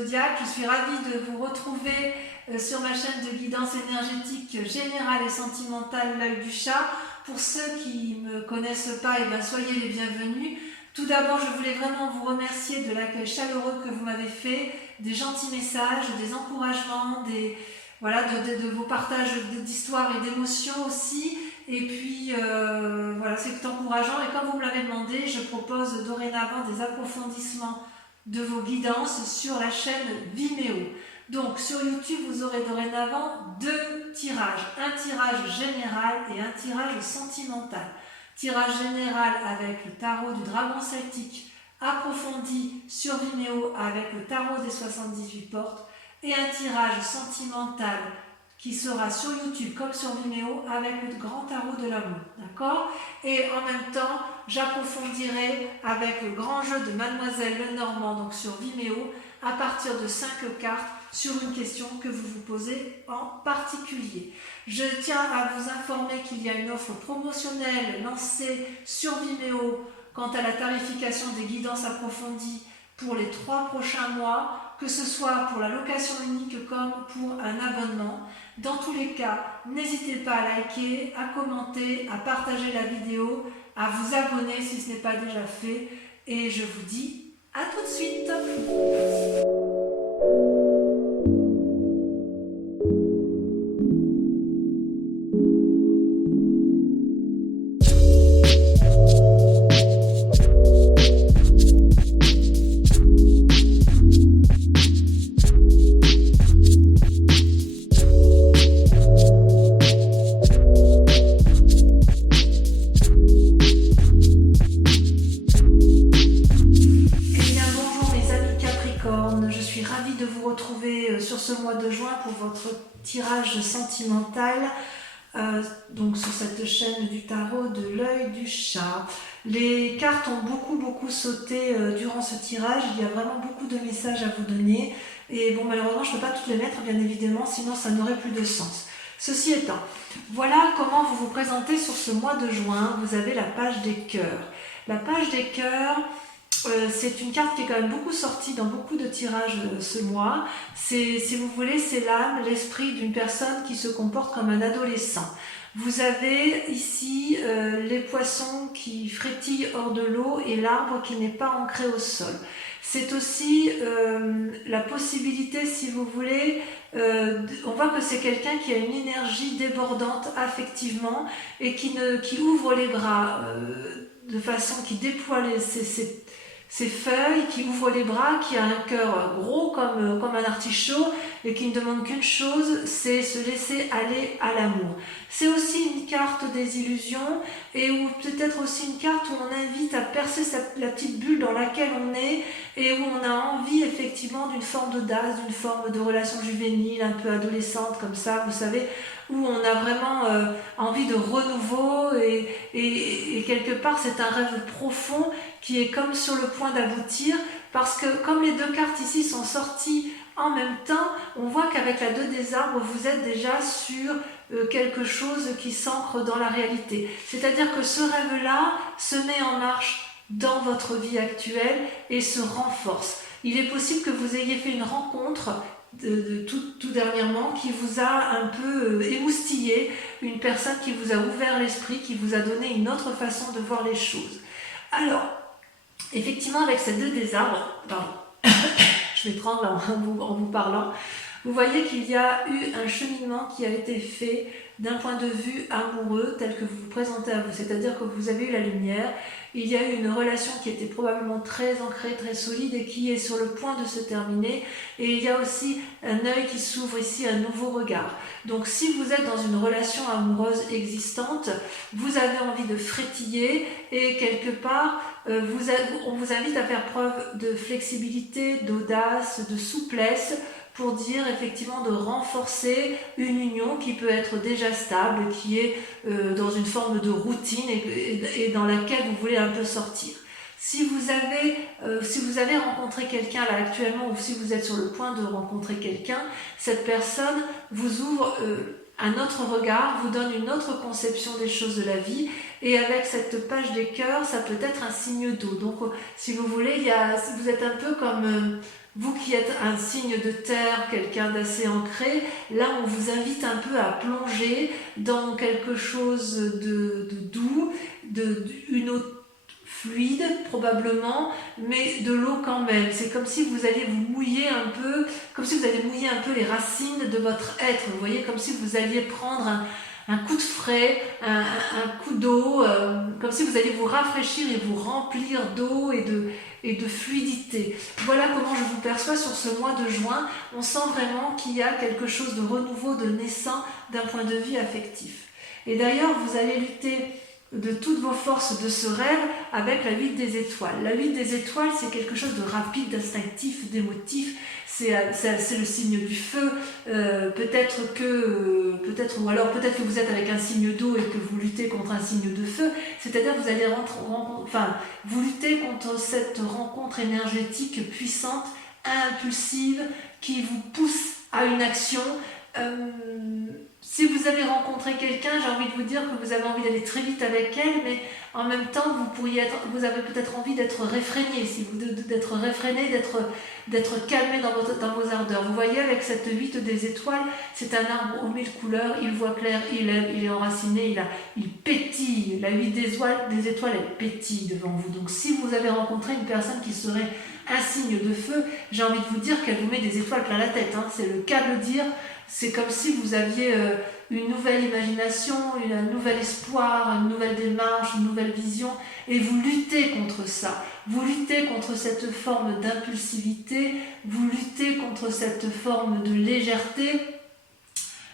Zodiac. Je suis ravie de vous retrouver sur ma chaîne de guidance énergétique générale et sentimentale, l'œil du chat. Pour ceux qui ne me connaissent pas, soyez les bienvenus. Tout d'abord, je voulais vraiment vous remercier de l'accueil chaleureux que vous m'avez fait, des gentils messages, des encouragements, de vos partages d'histoires et d'émotions aussi. Et puis, c'est encourageant. Et comme vous me l'avez demandé, je propose dorénavant des approfondissements de vos guidances sur la chaîne Vimeo. Donc, sur YouTube, vous aurez dorénavant 2 tirages. Un tirage général et un tirage sentimental. Tirage général avec le tarot du dragon celtique approfondi sur Vimeo avec le tarot des 78 portes. Et un tirage sentimental qui sera sur YouTube comme sur Vimeo avec le grand tarot de l'amour, d'accord? Et en même temps, j'approfondirai avec le grand jeu de Mademoiselle Lenormand, donc sur Vimeo, à partir de 5 cartes sur une question que vous vous posez en particulier. Je tiens à vous informer qu'il y a une offre promotionnelle lancée sur Vimeo quant à la tarification des guidances approfondies pour les 3 prochains mois, que ce soit pour la location unique comme pour un abonnement. Dans tous les cas, n'hésitez pas à liker, à commenter, à partager la vidéo, à vous abonner si ce n'est pas déjà fait. Et je vous dis à tout de suite. Sur ce mois de juin pour votre tirage sentimental, donc sur cette chaîne du tarot de l'œil du chat. Les cartes ont beaucoup sauté durant ce tirage. Il y a vraiment beaucoup de messages à vous donner et bon, malheureusement je ne peux pas toutes les mettre bien évidemment, sinon ça n'aurait plus de sens. Ceci étant, voilà comment vous vous présentez sur ce mois de juin. Vous avez la page des cœurs. La page des cœurs, c'est une carte qui est quand même beaucoup sortie dans beaucoup de tirages ce mois. Si vous voulez, c'est l'âme, l'esprit d'une personne qui se comporte comme un adolescent. Vous avez ici les poissons qui frétillent hors de l'eau et l'arbre qui n'est pas ancré au sol. C'est aussi la possibilité, si vous voulez, on voit que c'est quelqu'un qui a une énergie débordante affectivement et qui ouvre les bras de façon qui déploie ses feuilles, qui ouvre les bras, qui a un cœur gros comme un artichaut et qui ne demande qu'une chose, c'est se laisser aller à l'amour. C'est aussi une carte des illusions et ou peut-être aussi une carte où on invite à percer la petite bulle dans laquelle on est et où on a envie effectivement d'une forme d'audace, d'une forme de relation juvénile, un peu adolescente comme ça, vous savez, où on a vraiment envie de renouveau et quelque part c'est un rêve profond qui est comme sur le point d'aboutir parce que comme les 2 cartes ici sont sorties en même temps, on voit qu'avec la 2 des arbres, vous êtes déjà sur quelque chose qui s'ancre dans la réalité. C'est-à-dire que ce rêve-là se met en marche dans votre vie actuelle et se renforce. Il est possible que vous ayez fait une rencontre tout dernièrement qui vous a un peu émoustillé, une personne qui vous a ouvert l'esprit, qui vous a donné une autre façon de voir les choses. Alors, effectivement, avec ces 2 des arbres, pardon, je vais prendre en vous parlant, vous voyez qu'il y a eu un cheminement qui a été fait d'un point de vue amoureux tel que vous vous présentez à vous, c'est-à-dire que vous avez eu la lumière, il y a eu une relation qui était probablement très ancrée, très solide et qui est sur le point de se terminer et il y a aussi un œil qui s'ouvre ici, un nouveau regard. Donc si vous êtes dans une relation amoureuse existante, vous avez envie de frétiller et quelque part on vous invite à faire preuve de flexibilité, d'audace, de souplesse pour dire effectivement de renforcer une union qui peut être déjà stable, qui est dans une forme de routine et dans laquelle vous voulez un peu sortir. Si vous avez rencontré quelqu'un là actuellement ou si vous êtes sur le point de rencontrer quelqu'un, cette personne vous ouvre un autre regard, vous donne une autre conception des choses de la vie et avec cette page des cœurs, ça peut être un signe d'eau. Donc si vous voulez, vous êtes un peu comme Vous qui êtes un signe de terre, quelqu'un d'assez ancré, là on vous invite un peu à plonger dans quelque chose de doux, une eau fluide probablement, mais de l'eau quand même. C'est comme si vous alliez vous mouiller un peu, comme si vous alliez mouiller un peu les racines de votre être. Vous voyez, comme si vous alliez prendre un coup de frais, un coup d'eau, comme si vous alliez vous rafraîchir et vous remplir d'eau et de fluidité. Voilà comment je vous perçois sur ce mois de juin. On sent vraiment qu'il y a quelque chose de renouveau, de naissant d'un point de vue affectif. Et d'ailleurs, vous allez lutter de toutes vos forces de ce rêve avec la 8 des étoiles. La 8 des étoiles, c'est quelque chose de rapide, d'instinctif, d'émotif. C'est le signe du feu. Peut-être que vous êtes avec un signe d'eau et que vous luttez contre un signe de feu. C'est-à-dire que vous allez vous luttez contre cette rencontre énergétique puissante, impulsive, qui vous pousse à une action. Si vous avez rencontré quelqu'un, j'ai envie de vous dire que vous avez envie d'aller très vite avec elle, mais en même temps, vous avez peut-être envie d'être réfréné, d'être réfréné, d'être calmé dans vos ardeurs. Vous voyez, avec cette 8 des étoiles, c'est un arbre aux 1000 couleurs, il voit clair, il aime, il est enraciné, il pétille. La 8 des étoiles, elle pétille devant vous. Donc si vous avez rencontré une personne qui serait un signe de feu, j'ai envie de vous dire qu'elle vous met des étoiles plein la tête, hein. C'est le cas de le dire. C'est comme si vous aviez une nouvelle imagination, un nouvel espoir, une nouvelle démarche, une nouvelle vision, et vous luttez contre ça. Vous luttez contre cette forme d'impulsivité, vous luttez contre cette forme de légèreté,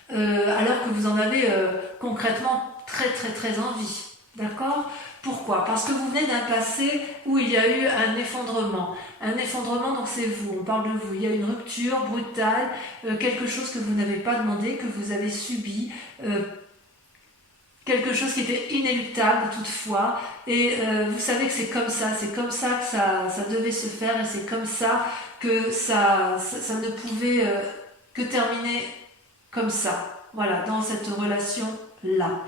alors que vous en avez concrètement très très très envie. D'accord ? Pourquoi ? Parce que vous venez d'un passé où il y a eu un effondrement. Un effondrement, donc c'est vous, on parle de vous. Il y a une rupture brutale, quelque chose que vous n'avez pas demandé, que vous avez subi, quelque chose qui était inéluctable toutefois. Et vous savez que c'est comme ça que ça devait se faire, et c'est comme ça que ça ne pouvait que terminer comme ça. Voilà, dans cette relation-là.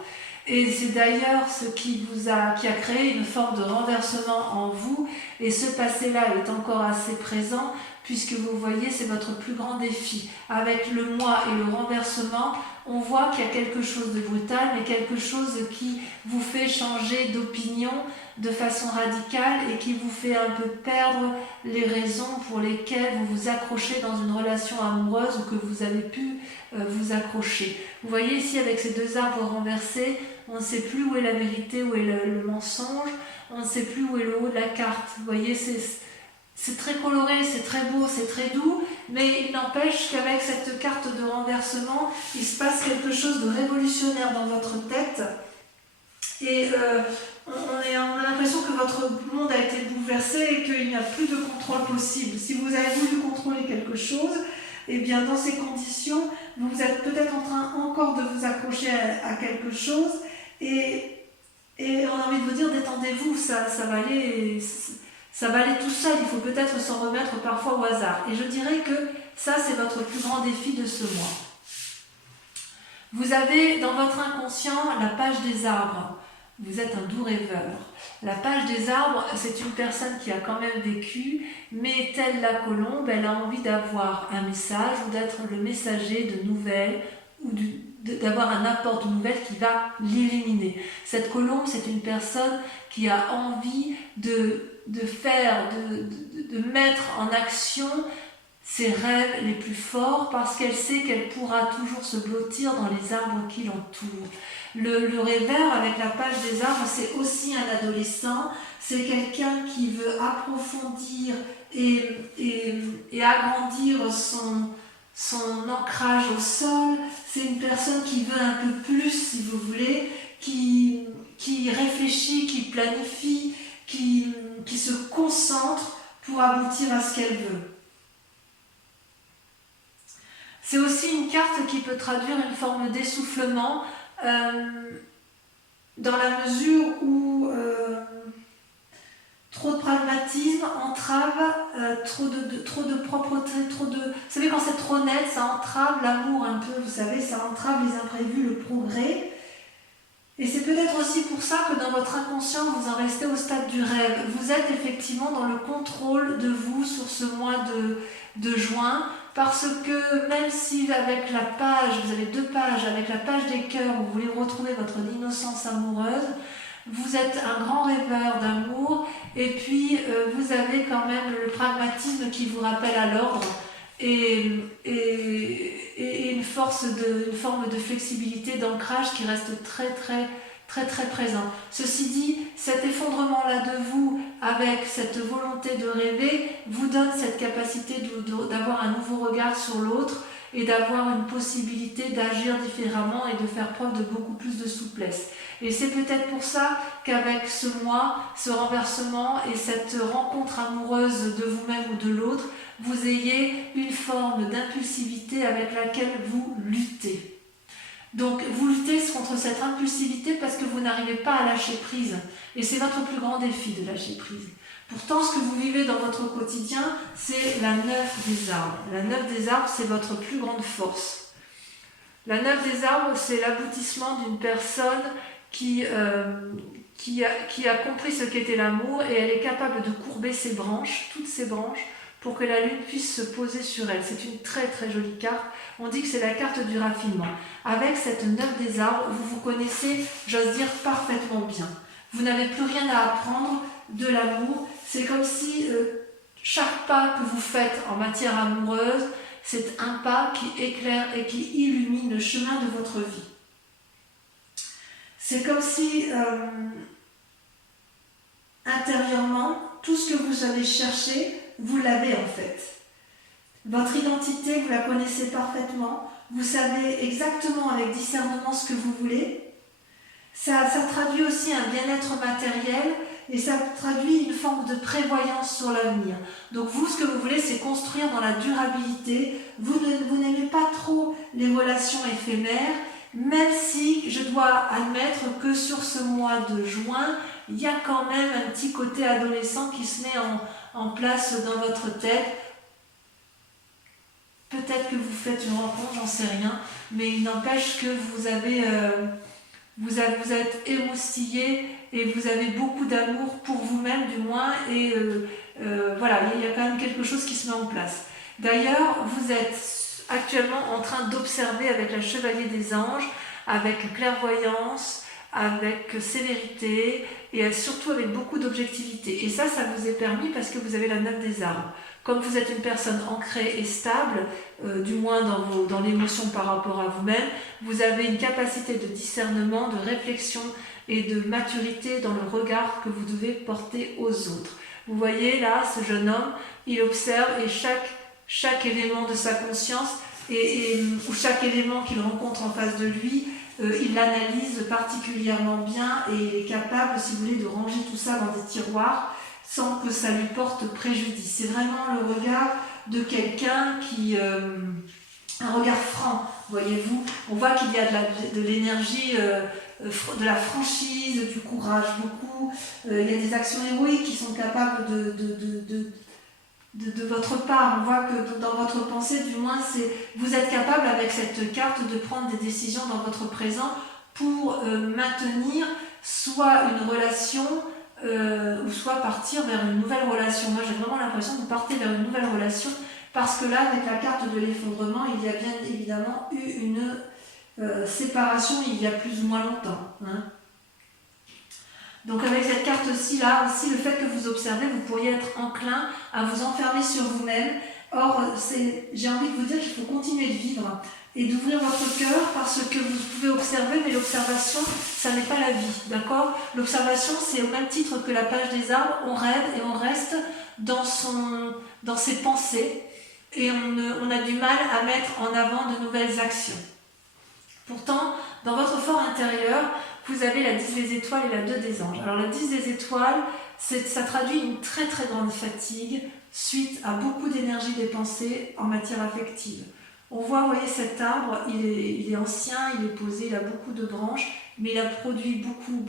Et c'est d'ailleurs ce qui a créé une forme de renversement en vous, et ce passé-là est encore assez présent, puisque vous voyez, c'est votre plus grand défi. Avec le moi et le renversement, on voit qu'il y a quelque chose de brutal, mais quelque chose qui vous fait changer d'opinion de façon radicale et qui vous fait un peu perdre les raisons pour lesquelles vous vous accrochez dans une relation amoureuse ou que vous avez pu vous accrocher. Vous voyez ici, avec ces deux arbres renversés, on ne sait plus où est la vérité, où est le mensonge, on ne sait plus où est le haut de la carte. Vous voyez, c'est très coloré, c'est très beau, c'est très doux, mais il n'empêche qu'avec cette carte de renversement, il se passe quelque chose de révolutionnaire dans votre tête, et on a l'impression que votre monde a été bouleversé et qu'il n'y a plus de contrôle possible. Si vous avez voulu contrôler quelque chose, eh bien dans ces conditions, vous êtes peut-être en train encore de vous accrocher à quelque chose, et on a envie de vous dire, détendez-vous, ça va aller tout seul, il faut peut-être s'en remettre parfois au hasard. Et je dirais que ça, c'est votre plus grand défi de ce mois. Vous avez dans votre inconscient la page des arbres. Vous êtes un doux rêveur. La page des arbres, c'est une personne qui a quand même vécu, mais telle la colombe, elle a envie d'avoir un message ou d'être le messager de nouvelles, ou d'avoir un apport de nouvelles qui va l'illuminer. Cette colombe, c'est une personne qui a envie de mettre en action ses rêves les plus forts, parce qu'elle sait qu'elle pourra toujours se blottir dans les arbres qui l'entourent. Le rêveur avec la page des arbres, c'est aussi un adolescent, c'est quelqu'un qui veut approfondir et agrandir son ancrage au sol. C'est une personne qui veut un peu plus, si vous voulez, qui réfléchit, qui planifie, qui se concentre pour aboutir à ce qu'elle veut. C'est aussi une carte qui peut traduire une forme d'essoufflement, dans la mesure où trop de pragmatisme entrave, trop de propreté, vous savez, quand c'est trop net, ça entrave l'amour un peu, vous savez, ça entrave les imprévus, le progrès. Et c'est peut-être aussi pour ça que dans votre inconscient, vous en restez au stade du rêve. Vous êtes effectivement dans le contrôle de vous sur ce mois de juin, parce que même si avec la page, vous avez 2 pages, avec la page des cœurs, vous voulez retrouver votre innocence amoureuse, vous êtes un grand rêveur d'amour, et puis vous avez quand même le pragmatisme qui vous rappelle à l'ordre, et une forme de flexibilité, d'ancrage qui reste très présent. Ceci dit, cet effondrement-là de vous, avec cette volonté de rêver, vous donne cette capacité d'avoir un nouveau regard sur l'autre et d'avoir une possibilité d'agir différemment et de faire preuve de beaucoup plus de souplesse. Et c'est peut-être pour ça qu'avec ce mois, ce renversement et cette rencontre amoureuse de vous-même ou de l'autre, vous ayez une forme d'impulsivité avec laquelle vous luttez. Donc vous luttez contre cette impulsivité parce que vous n'arrivez pas à lâcher prise. Et c'est votre plus grand défi de lâcher prise. Pourtant, ce que vous vivez dans votre quotidien, c'est la 9 des arbres. La 9 des arbres, c'est votre plus grande force. La 9 des arbres, c'est l'aboutissement d'une personne qui a compris ce qu'était l'amour, et elle est capable de courber ses branches, toutes ses branches, pour que la lune puisse se poser sur elle. C'est une très jolie carte. On dit que c'est la carte du raffinement. Avec cette 9 des arbres, vous vous connaissez, j'ose dire, parfaitement bien. Vous n'avez plus rien à apprendre de l'amour. C'est comme si chaque pas que vous faites en matière amoureuse, c'est un pas qui éclaire et qui illumine le chemin de votre vie. C'est comme si intérieurement, tout ce que vous avez cherché, vous l'avez en fait. Votre identité, vous la connaissez parfaitement. Vous savez exactement avec discernement ce que vous voulez. Ça traduit aussi un bien-être matériel et ça traduit une forme de prévoyance sur l'avenir. Donc vous, ce que vous voulez, c'est construire dans la durabilité. Vous n'aimez pas trop les relations éphémères, même si je dois admettre que sur ce mois de juin, il y a quand même un petit côté adolescent qui se met en place dans votre tête. Peut-être que vous faites une rencontre, j'en sais rien, mais il n'empêche que vous êtes émoustillé et vous avez beaucoup d'amour pour vous-même du moins, et voilà, il y a quand même quelque chose qui se met en place. D'ailleurs, vous êtes actuellement en train d'observer avec la Chevalier des Anges, avec clairvoyance, avec sévérité et surtout avec beaucoup d'objectivité. Et ça vous est permis parce que vous avez la 9 des arbres. Comme vous êtes une personne ancrée et stable, du moins dans l'émotion par rapport à vous-même, vous avez une capacité de discernement, de réflexion et de maturité dans le regard que vous devez porter aux autres. Vous voyez là, ce jeune homme, il observe et chaque élément de sa conscience ou chaque élément qu'il rencontre en face de lui, il l'analyse particulièrement bien et il est capable, si vous voulez, de ranger tout ça dans des tiroirs sans que ça lui porte préjudice. C'est vraiment le regard de quelqu'un un regard franc, voyez-vous. On voit qu'il y a de l'énergie, de la franchise, du courage, beaucoup. Il y a des actions héroïques qui sont capables de votre part. On voit que dans votre pensée, du moins, vous êtes capable avec cette carte de prendre des décisions dans votre présent pour maintenir soit une relation ou soit partir vers une nouvelle relation. Moi, j'ai vraiment l'impression que vous partez vers une nouvelle relation parce que là, avec la carte de l'effondrement, il y a bien évidemment eu une séparation il y a plus ou moins longtemps. Hein. Donc avec cette carte-ci, là aussi, le fait que vous observez, vous pourriez être enclin à vous enfermer sur vous-même. Or, j'ai envie de vous dire qu'il faut continuer de vivre et d'ouvrir votre cœur parce que vous pouvez observer, mais l'observation, ça n'est pas la vie, d'accord? L'observation, c'est au même titre que la page des arbres, on rêve et on reste dans ses pensées et on a du mal à mettre en avant de nouvelles actions. Pourtant, dans votre fort intérieur, vous avez la 10 des étoiles et la 2 des anges. Alors la 10 des étoiles, ça traduit une très grande fatigue suite à beaucoup d'énergie dépensée en matière affective. On voit, vous voyez, cet arbre, il est ancien, il est posé, il a beaucoup de branches, mais il a produit beaucoup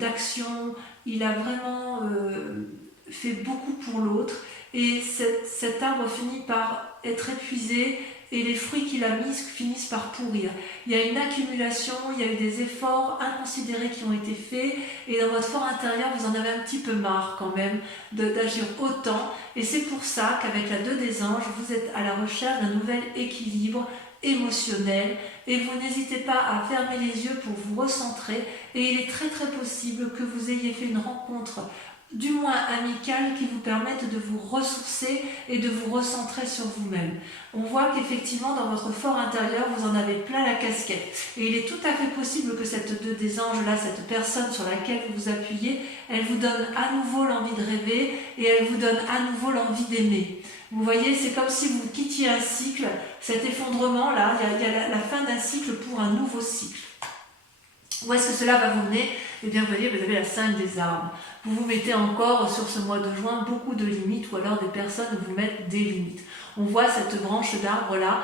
d'actions. Il a vraiment fait beaucoup pour l'autre. Et cet arbre finit par être épuisé et les fruits qu'il a mis finissent par pourrir. Il y a une accumulation, il y a eu des efforts inconsidérés qui ont été faits et dans votre fort intérieur, vous en avez un petit peu marre quand même d'agir autant et c'est pour ça qu'avec la 2 des anges, vous êtes à la recherche d'un nouvel équilibre émotionnel et vous n'hésitez pas à fermer les yeux pour vous recentrer et il est très très possible que vous ayez fait une rencontre du moins amicale qui vous permette de vous ressourcer et de vous recentrer sur vous-même. On voit qu'effectivement dans votre fort intérieur vous en avez plein la casquette et il est tout à fait possible que cette 2 des anges là, cette personne sur laquelle vous vous appuyez, elle vous donne à nouveau l'envie de rêver et elle vous donne à nouveau l'envie d'aimer. Vous voyez, c'est comme si vous quittiez un cycle, cet effondrement-là, il y a la fin d'un cycle pour un nouveau cycle. Où est-ce que cela va vous mener? Eh bien, vous voyez, vous avez la 5 des armes. Vous vous mettez encore sur ce mois de juin beaucoup de limites ou alors des personnes vous mettent des limites. On voit cette branche d'arbre-là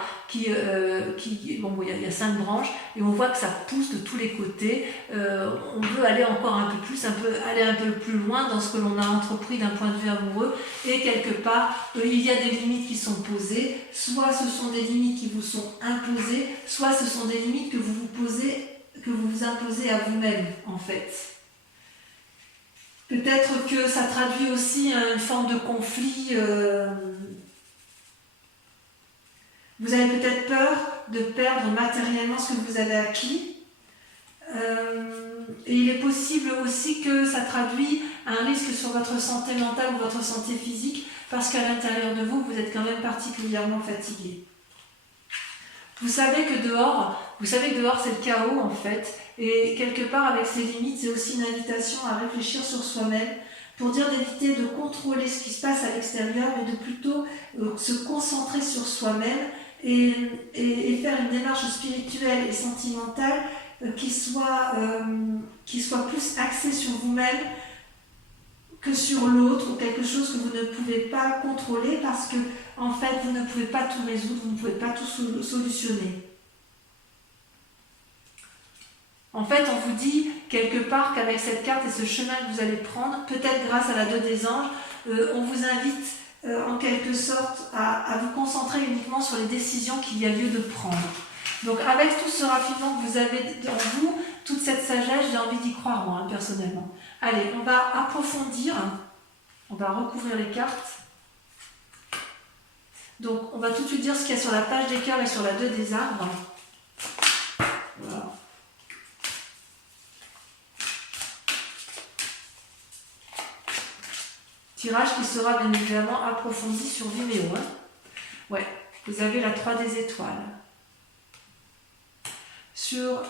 bon, il y a 5 branches et on voit que ça pousse de tous les côtés. On veut aller encore un peu plus, aller un peu plus loin dans ce que l'on a entrepris d'un point de vue amoureux et quelque part, il y a des limites qui sont posées. Soit ce sont des limites qui vous sont imposées, soit ce sont des limites que vous vous imposez à vous-même en fait. Peut-être que ça traduit aussi une forme de conflit. Vous avez peut-être peur de perdre matériellement ce que vous avez acquis. Et il est possible aussi que ça traduit un risque sur votre santé mentale ou votre santé physique parce qu'à l'intérieur de vous, vous êtes quand même particulièrement fatigué. Vous savez que dehors c'est le chaos en fait, et quelque part avec ces limites, c'est aussi une invitation à réfléchir sur soi-même pour dire d'éviter de contrôler ce qui se passe à l'extérieur, mais de plutôt se concentrer sur soi-même et faire une démarche spirituelle et sentimentale qui soit plus axée sur vous-même que sur l'autre ou quelque chose que vous ne pouvez pas contrôler parce que en fait vous ne pouvez pas tout résoudre, vous ne pouvez pas tout solutionner. En fait, on vous dit quelque part qu'avec cette carte et ce chemin que vous allez prendre, peut-être grâce à la 2 des anges, on vous invite en quelque sorte à vous concentrer uniquement sur les décisions qu'il y a lieu de prendre. Donc avec tout ce raffinement que vous avez en vous, toute cette sagesse, j'ai envie d'y croire moi, personnellement. Allez, on va approfondir, on va recouvrir les cartes. Donc on va tout de suite dire ce qu'il y a sur la page des cœurs et sur la 2 des arbres. Voilà. Tirage qui sera bien évidemment approfondi sur Vimeo. Ouais, vous avez la 3 des étoiles. Sur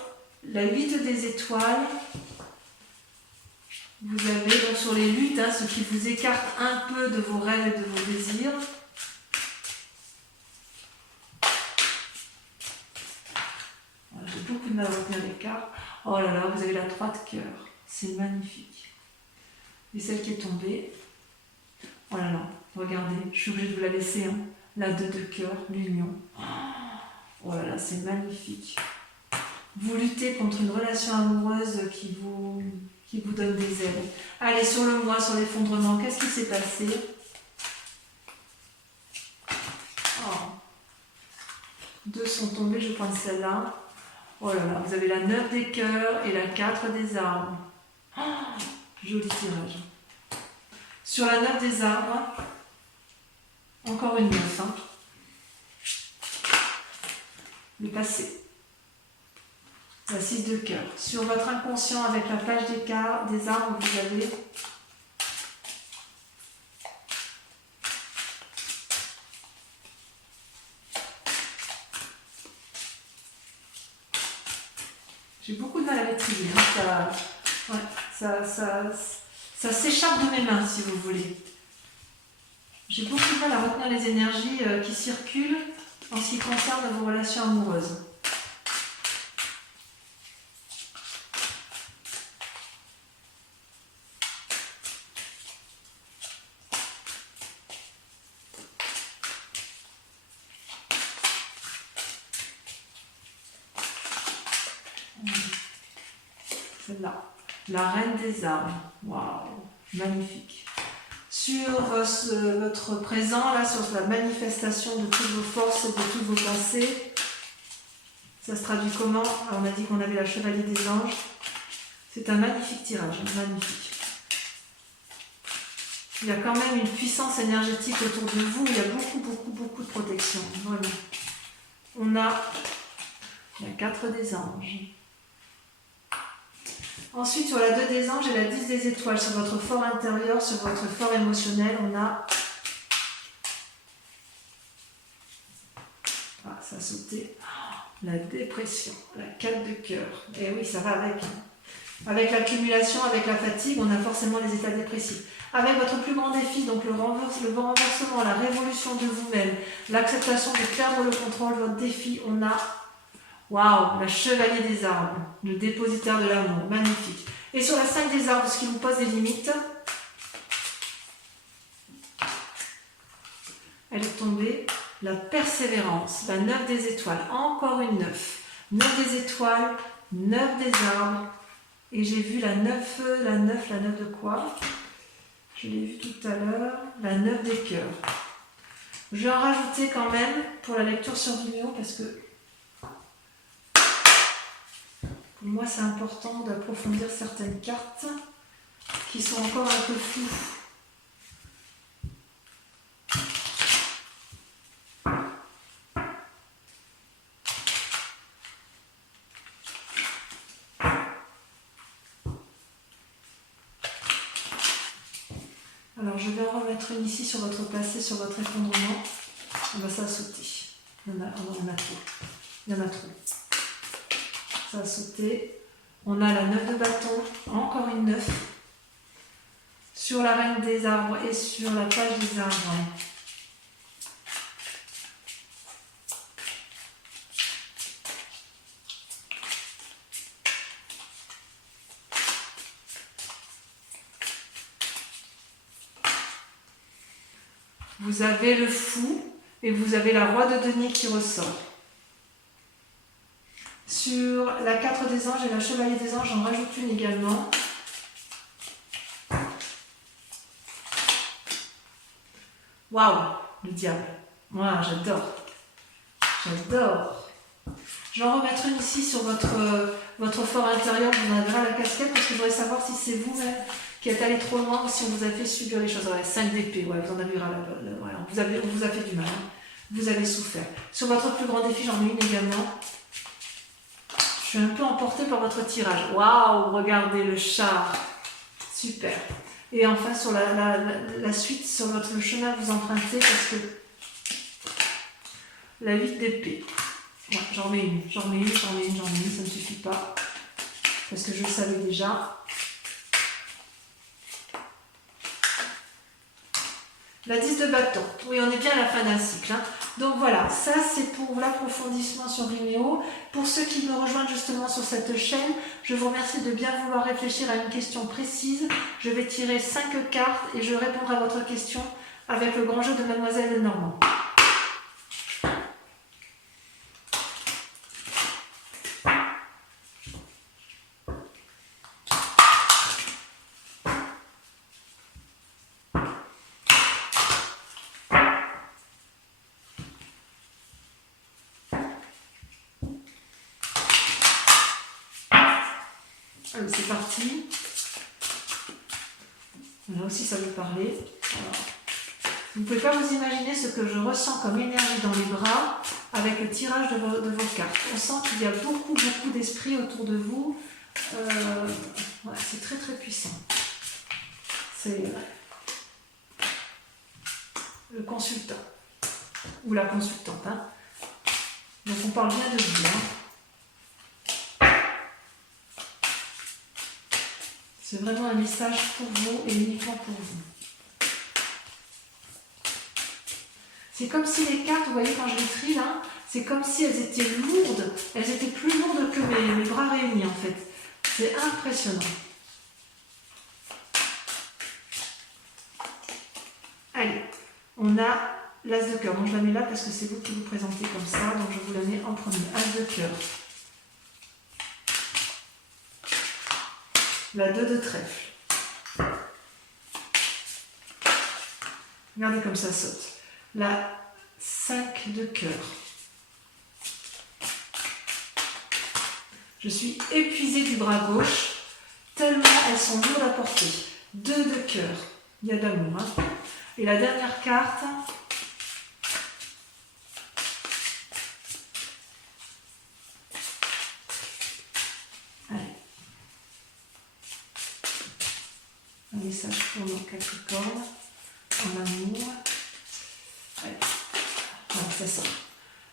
la 8 des étoiles, vous avez donc sur les luttes, ce qui vous écarte un peu de vos rêves et de vos désirs. Voilà, j'ai beaucoup de mal à retenir les cartes. Oh là là, vous avez la 3 de cœur. C'est magnifique. Et celle qui est tombée, oh là là, regardez, je suis obligée de vous la laisser. La 2 de cœur, l'union. Oh là là, c'est magnifique. Vous luttez contre une relation amoureuse qui vous donne des ailes. Allez, sur le mois, sur l'effondrement, qu'est-ce qui s'est passé? Oh. 2 sont tombés, je prends celle-là. Oh là là, vous avez la 9 des cœurs et la 4 des arbres. Oh, joli tirage. Sur la 9 des arbres, encore une 9. Le passé. La 6 de cœur. Sur votre inconscient, avec la page des arbres, vous avez j'ai beaucoup de mal à maîtriser. Ça s'échappe de mes mains, si vous voulez. J'ai beaucoup de mal à retenir les énergies qui circulent en ce qui concerne vos relations amoureuses. Celle-là, la reine des arbres. Waouh, magnifique. sur votre présent, là, sur la manifestation de toutes vos forces et de toutes vos pensées. Ça se traduit comment? Alors, on a dit qu'on avait la Chevalier des Anges. C'est un magnifique tirage, magnifique. Il y a quand même une puissance énergétique autour de vous. Il y a beaucoup de protection, vraiment. On a la 4 des anges. Ensuite, sur la 2 des anges et la 10 des étoiles, sur votre fort intérieur, sur votre fort émotionnel, on a... Ah, ça a sauté. La dépression, la 4 de cœur. Et oui, ça va avec. Avec l'accumulation, avec la fatigue, on a forcément les états dépressifs. Avec votre plus grand défi, donc le renversement, la révolution de vous-même, l'acceptation de perdre le contrôle, votre défi, on a... Waouh, la Chevalier des arbres, le dépositaire de l'amour, magnifique. Et sur la 5 des arbres, ce qui vous pose des limites, elle est tombée, la persévérance, la 9 des étoiles, encore une 9. 9 des étoiles, 9 des arbres, et j'ai vu la 9 de quoi? Je l'ai vu tout à l'heure, la 9 des cœurs. Je vais en rajouter quand même pour la lecture sur Vimeo parce que pour moi, c'est important d'approfondir certaines cartes qui sont encore un peu floues. Alors, je vais en remettre une ici sur votre passé, sur votre effondrement. Ça a sauté. Il y en a trop. Il y en a trop. Ça a sauté. On a la 9 de bâton, encore une 9. Sur la reine des arbres et sur la page des arbres. Vous avez le fou et vous avez la roi de denier qui ressort. Sur la 4 des anges et la chevalier des anges, j'en rajoute une également. Waouh, le diable. Moi, j'adore. J'adore. Je vais en remettre une ici sur votre fort intérieur. Vous en avez la casquette parce que je voudrais savoir si c'est vous-même qui êtes allé trop loin ou si on vous a fait subir les choses. Ouais, 5 d'épée, ouais, vous en avez ouais, on vous a fait du mal. Hein. Vous avez souffert. Sur votre plus grand défi, j'en ai une également. Je suis un peu emportée par votre tirage. Waouh, regardez le chat. Super. Et enfin, sur la suite, sur le chemin que vous empruntez, parce que la 8 d'épée. Ouais, j'en mets une, ça ne suffit pas. Parce que je le savais déjà. La 10 de bâton. Oui, on est bien à la fin d'un cycle. Hein. Donc voilà, ça c'est pour l'approfondissement sur Vimeo. Pour ceux qui me rejoignent justement sur cette chaîne, je vous remercie de bien vouloir réfléchir à une question précise. Je vais tirer 5 cartes et je répondrai à votre question avec le grand jeu de Mademoiselle Lenormand. Allez, c'est parti. Là aussi, ça veut parler. Alors, vous ne pouvez pas vous imaginer ce que je ressens comme énergie dans les bras avec le tirage de vos cartes. On sent qu'il y a beaucoup d'esprit autour de vous. Ouais, c'est très très puissant. C'est le consultant ou la consultante. Hein. Donc on parle bien de vous. Hein. C'est vraiment un message pour vous et uniquement pour vous. C'est comme si les cartes, vous voyez quand je les trie là, c'est comme si elles étaient lourdes. Elles étaient plus lourdes que mes bras réunis en fait. C'est impressionnant. Allez, on a l'as de cœur. Moi je la mets là parce que c'est vous qui vous présentez comme ça. Donc je vous la mets en premier. As de cœur. La 2 de trèfle. Regardez comme ça saute. La 5 de cœur. Je suis épuisée du bras gauche, tellement elles sont lourdes à porter. 2 de cœur. Il y a d'amour. Hein. Et la dernière carte. Allez. Un message pour nos Capricornes. En amour. Allez. Voilà, c'est ça.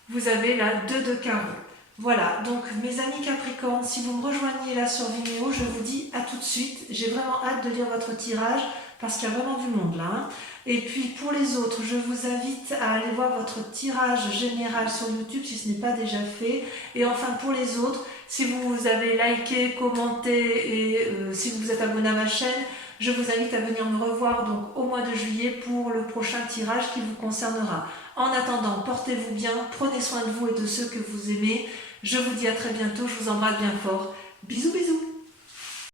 Vous avez la 2 de carreau. Voilà, donc mes amis Capricornes, si vous me rejoignez là sur Vimeo, je vous dis à tout de suite. J'ai vraiment hâte de lire votre tirage parce qu'il y a vraiment du monde là. Hein. Et puis pour les autres, je vous invite à aller voir votre tirage général sur YouTube si ce n'est pas déjà fait. Et enfin pour les autres, si vous avez liké, commenté et si vous êtes abonné à ma chaîne, je vous invite à venir me revoir donc au mois de juillet pour le prochain tirage qui vous concernera. En attendant, portez-vous bien, prenez soin de vous et de ceux que vous aimez. Je vous dis à très bientôt, je vous embrasse bien fort. Bisous bisous.